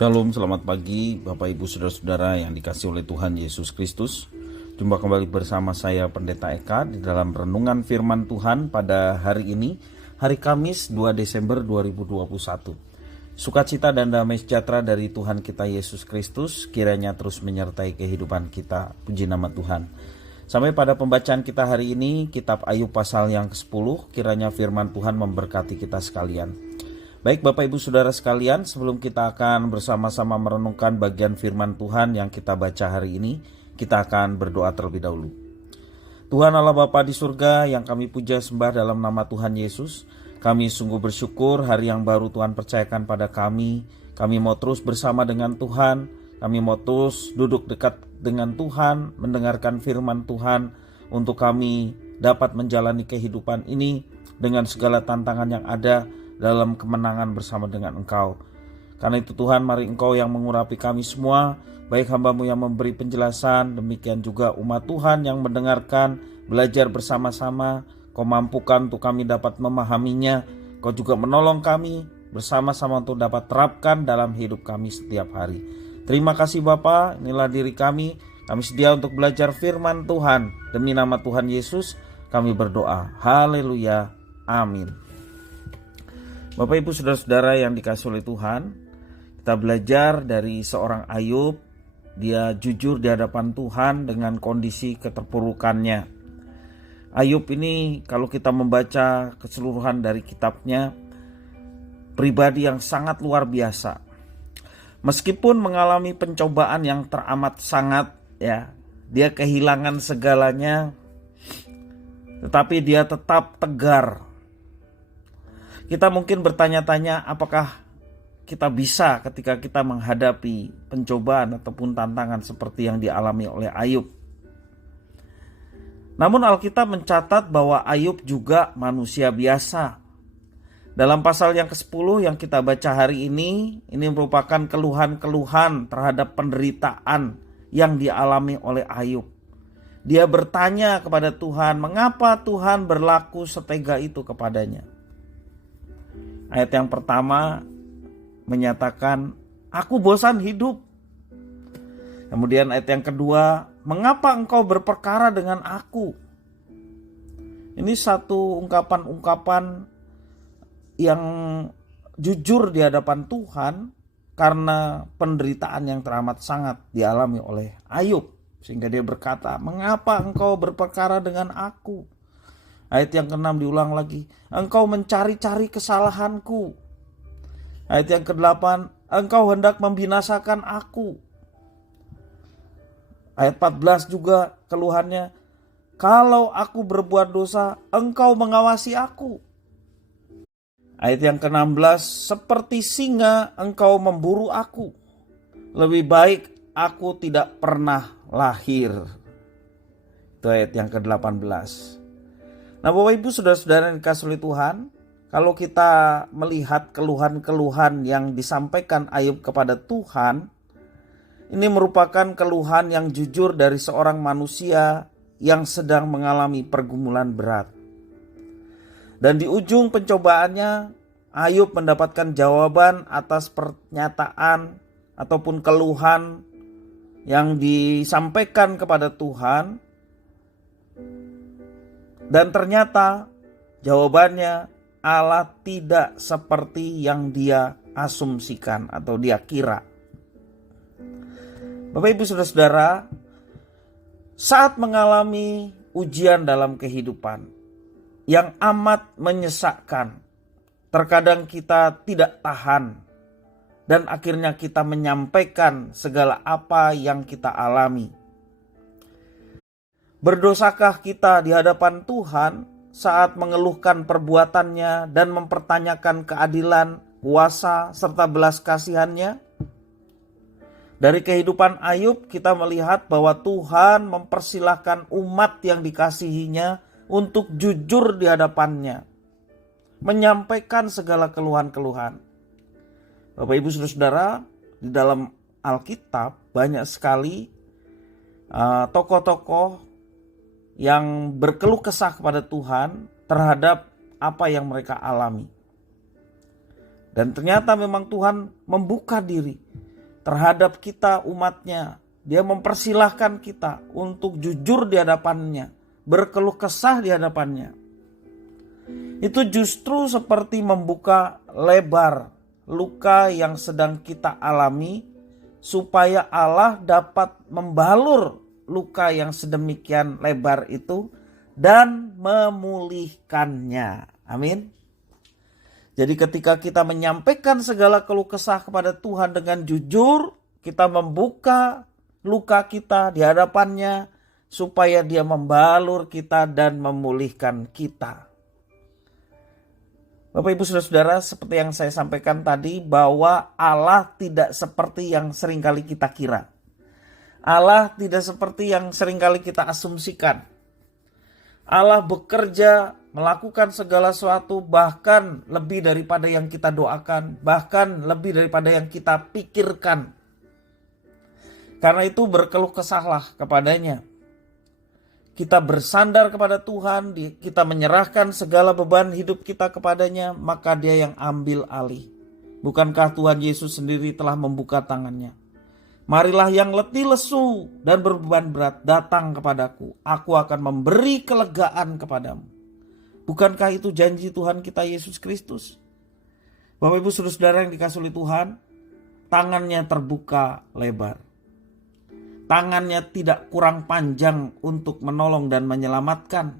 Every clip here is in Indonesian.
Shalom, selamat pagi Bapak Ibu Saudara-saudara yang dikasihi oleh Tuhan Yesus Kristus. Jumpa kembali bersama saya Pendeta Eka di dalam renungan firman Tuhan pada hari ini, hari Kamis 2 Desember 2021. Sukacita dan damai sejahtera dari Tuhan kita Yesus Kristus kiranya terus menyertai kehidupan kita. Puji nama Tuhan. Sampai pada pembacaan kita hari ini, kitab Ayub pasal yang ke-10, kiranya firman Tuhan memberkati kita sekalian. Baik Bapak Ibu Saudara sekalian, sebelum kita akan bersama-sama merenungkan bagian firman Tuhan yang kita baca hari ini, kita akan berdoa terlebih dahulu. Tuhan Allah Bapa di surga yang kami puja sembah dalam nama Tuhan Yesus, kami sungguh bersyukur hari yang baru Tuhan percayakan pada kami. Kami mau terus bersama dengan Tuhan, kami mau terus duduk dekat dengan Tuhan, mendengarkan firman Tuhan untuk kami dapat menjalani kehidupan ini dengan segala tantangan yang ada dalam kemenangan bersama dengan Engkau. Karena itu Tuhan, mari Engkau yang mengurapi kami semua, baik hamba-Mu yang memberi penjelasan, demikian juga umat Tuhan yang mendengarkan, belajar bersama-sama. Kau mampukan untuk kami dapat memahaminya. Kau juga menolong kami bersama-sama untuk dapat terapkan dalam hidup kami setiap hari. Terima kasih Bapa, inilah diri kami. Kami sedia untuk belajar firman Tuhan. Demi nama Tuhan Yesus kami berdoa. Haleluya. Amin. Bapak Ibu Saudara-saudara yang dikasihi oleh Tuhan, kita belajar dari seorang Ayub. Dia jujur di hadapan Tuhan dengan kondisi keterpurukannya. Ayub ini kalau kita membaca keseluruhan dari kitabnya, pribadi yang sangat luar biasa. Meskipun mengalami pencobaan yang teramat sangat, dia kehilangan segalanya, tetapi dia tetap tegar. Kita mungkin bertanya-tanya, apakah kita bisa ketika kita menghadapi pencobaan ataupun tantangan seperti yang dialami oleh Ayub. Namun Alkitab mencatat bahwa Ayub juga manusia biasa. Dalam pasal yang ke-10 yang kita baca hari ini merupakan keluhan-keluhan terhadap penderitaan yang dialami oleh Ayub. Dia bertanya kepada Tuhan, mengapa Tuhan berlaku setega itu kepadanya? Ayat yang pertama menyatakan, aku bosan hidup. Kemudian ayat yang kedua, mengapa engkau berperkara dengan aku? Ini satu ungkapan-ungkapan yang jujur di hadapan Tuhan karena penderitaan yang teramat sangat dialami oleh Ayub. Sehingga dia berkata, mengapa engkau berperkara dengan aku? Ayat yang ke-6 diulang lagi, engkau mencari-cari kesalahanku. Ayat yang ke-8, engkau hendak membinasakan aku. Ayat 14 juga keluhannya, kalau aku berbuat dosa, engkau mengawasi aku. Ayat yang ke-16, seperti singa engkau memburu aku. Lebih baik aku tidak pernah lahir. Itu ayat yang ke-18. Nah Bapak Ibu Saudara-saudara yang dikasihi oleh Tuhan, kalau kita melihat keluhan-keluhan yang disampaikan Ayub kepada Tuhan, ini merupakan keluhan yang jujur dari seorang manusia yang sedang mengalami pergumulan berat. Dan di ujung pencobaannya, Ayub mendapatkan jawaban atas pernyataan ataupun keluhan yang disampaikan kepada Tuhan. Dan ternyata jawabannya, Allah tidak seperti yang dia asumsikan atau dia kira. Bapak Ibu Saudara-saudara, saat mengalami ujian dalam kehidupan yang amat menyesakkan, terkadang kita tidak tahan dan akhirnya kita menyampaikan segala apa yang kita alami. Berdosakah kita di hadapan Tuhan saat mengeluhkan perbuatannya dan mempertanyakan keadilan, kuasa, serta belas kasihannya? Dari kehidupan Ayub kita melihat bahwa Tuhan mempersilahkan umat yang dikasihinya untuk jujur di hadapannya, menyampaikan segala keluhan-keluhan. Bapak Ibu Saudara-saudara, di dalam Alkitab banyak sekali tokoh-tokoh yang berkeluh kesah kepada Tuhan terhadap apa yang mereka alami. Dan ternyata memang Tuhan membuka diri terhadap kita umatnya. Dia mempersilahkan kita untuk jujur di hadapannya, berkeluh kesah di hadapannya. Itu justru seperti membuka lebar luka yang sedang kita alami, supaya Allah dapat membalur luka yang sedemikian lebar itu dan memulihkannya. Amin. Jadi ketika kita menyampaikan segala keluh kesah kepada Tuhan dengan jujur, kita membuka luka kita di hadapannya supaya Dia membalur kita dan memulihkan kita. Bapak Ibu Saudara-saudara, seperti yang saya sampaikan tadi, bahwa Allah tidak seperti yang seringkali kita kira. Allah tidak seperti yang seringkali kita asumsikan. Allah bekerja, melakukan segala sesuatu, bahkan lebih daripada yang kita doakan, bahkan lebih daripada yang kita pikirkan. Karena itu berkeluh kesahlah kepadanya. Kita bersandar kepada Tuhan, kita menyerahkan segala beban hidup kita kepadanya, maka Dia yang ambil alih. Bukankah Tuhan Yesus sendiri telah membuka tangannya? Marilah yang letih lesu dan berbeban berat datang kepadaku, aku akan memberi kelegaan kepadamu. Bukankah itu janji Tuhan kita Yesus Kristus? Bapak Ibu Saudara yang dikasihi oleh Tuhan, tangannya terbuka lebar. Tangannya tidak kurang panjang untuk menolong dan menyelamatkan.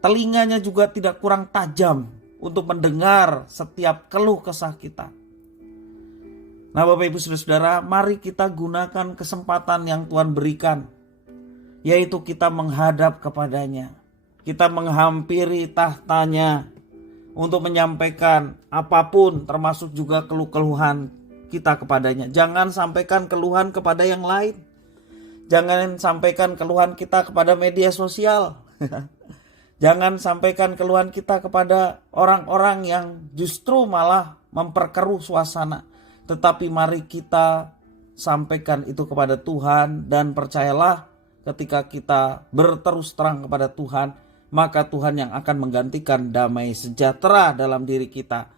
Telinganya juga tidak kurang tajam untuk mendengar setiap keluh kesah kita. Nah Bapak Ibu Saudara, mari kita gunakan kesempatan yang Tuhan berikan, yaitu kita menghadap kepadanya. Kita menghampiri tahtanya untuk menyampaikan apapun, termasuk juga keluh-keluhan kita kepadanya. Jangan sampaikan keluhan kepada yang lain. Jangan sampaikan keluhan kita kepada media sosial. Jangan sampaikan keluhan kita kepada orang-orang yang justru malah memperkeruh suasana. Tetapi mari kita sampaikan itu kepada Tuhan, dan percayalah ketika kita berterus terang kepada Tuhan, maka Tuhan yang akan menggantikan damai sejahtera dalam diri kita.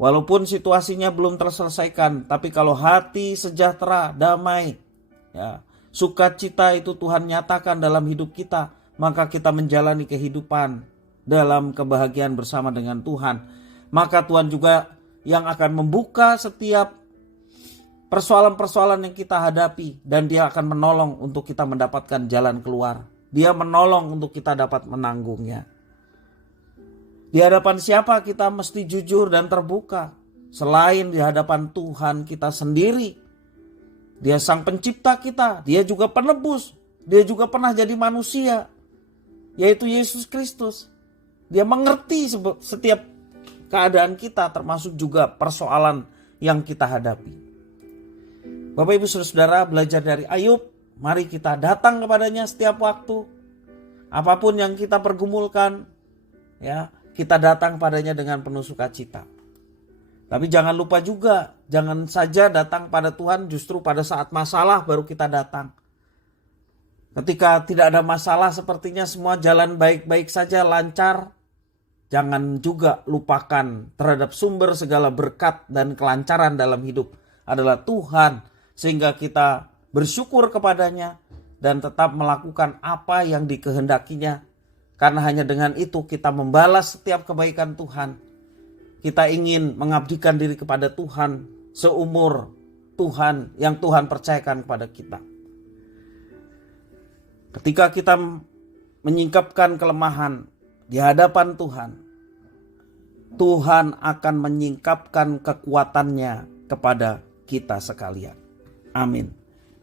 Walaupun situasinya belum terselesaikan, tapi kalau hati sejahtera, damai, ya, sukacita itu Tuhan nyatakan dalam hidup kita, maka kita menjalani kehidupan dalam kebahagiaan bersama dengan Tuhan. Maka Tuhan juga yang akan membuka setiap persoalan-persoalan yang kita hadapi, dan Dia akan menolong untuk kita mendapatkan jalan keluar. Dia menolong untuk kita dapat menanggungnya. Di hadapan siapa kita mesti jujur dan terbuka? Selain di hadapan Tuhan kita sendiri. Dia sang pencipta kita, Dia juga penebus, Dia juga pernah jadi manusia, yaitu Yesus Kristus. Dia mengerti setiap keadaan kita, termasuk juga persoalan yang kita hadapi. Bapak Ibu Saudara, belajar dari Ayub, mari kita datang kepadanya setiap waktu. Apapun yang kita pergumulkan, ya, kita datang padanya dengan penuh sukacita. Tapi jangan lupa juga, jangan saja datang pada Tuhan justru pada saat masalah baru kita datang. Ketika tidak ada masalah, sepertinya semua jalan baik-baik saja, lancar. Jangan juga lupakan terhadap sumber segala berkat dan kelancaran dalam hidup adalah Tuhan. Sehingga kita bersyukur kepadanya dan tetap melakukan apa yang dikehendakinya. Karena hanya dengan itu kita membalas setiap kebaikan Tuhan. Kita ingin mengabdikan diri kepada Tuhan seumur Tuhan yang Tuhan percayakan kepada kita. Ketika kita menyingkapkan kelemahan di hadapan Tuhan, Tuhan akan menyingkapkan kekuatannya kepada kita sekalian. Amin.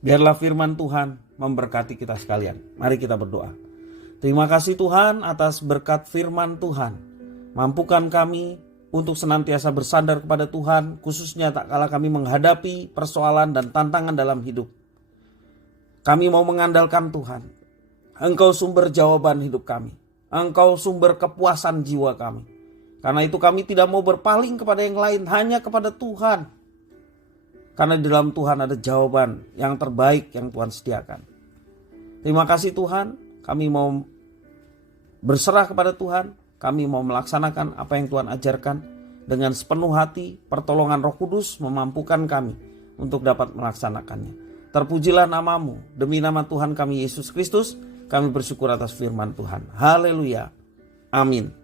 Biarlah firman Tuhan memberkati kita sekalian. Mari kita berdoa. Terima kasih Tuhan atas berkat firman Tuhan. Mampukan kami untuk senantiasa bersandar kepada Tuhan, khususnya tak kala kami menghadapi persoalan dan tantangan dalam hidup. Kami mau mengandalkan Tuhan. Engkau sumber jawaban hidup kami. Engkau sumber kepuasan jiwa kami. Karena itu kami tidak mau berpaling kepada yang lain, hanya kepada Tuhan. Karena di dalam Tuhan ada jawaban yang terbaik yang Tuhan sediakan. Terima kasih Tuhan, kami mau berserah kepada Tuhan. Kami mau melaksanakan apa yang Tuhan ajarkan dengan sepenuh hati. Pertolongan Roh Kudus memampukan kami untuk dapat melaksanakannya. Terpujilah namamu, demi nama Tuhan kami Yesus Kristus, kami bersyukur atas firman Tuhan. Haleluya. Amin.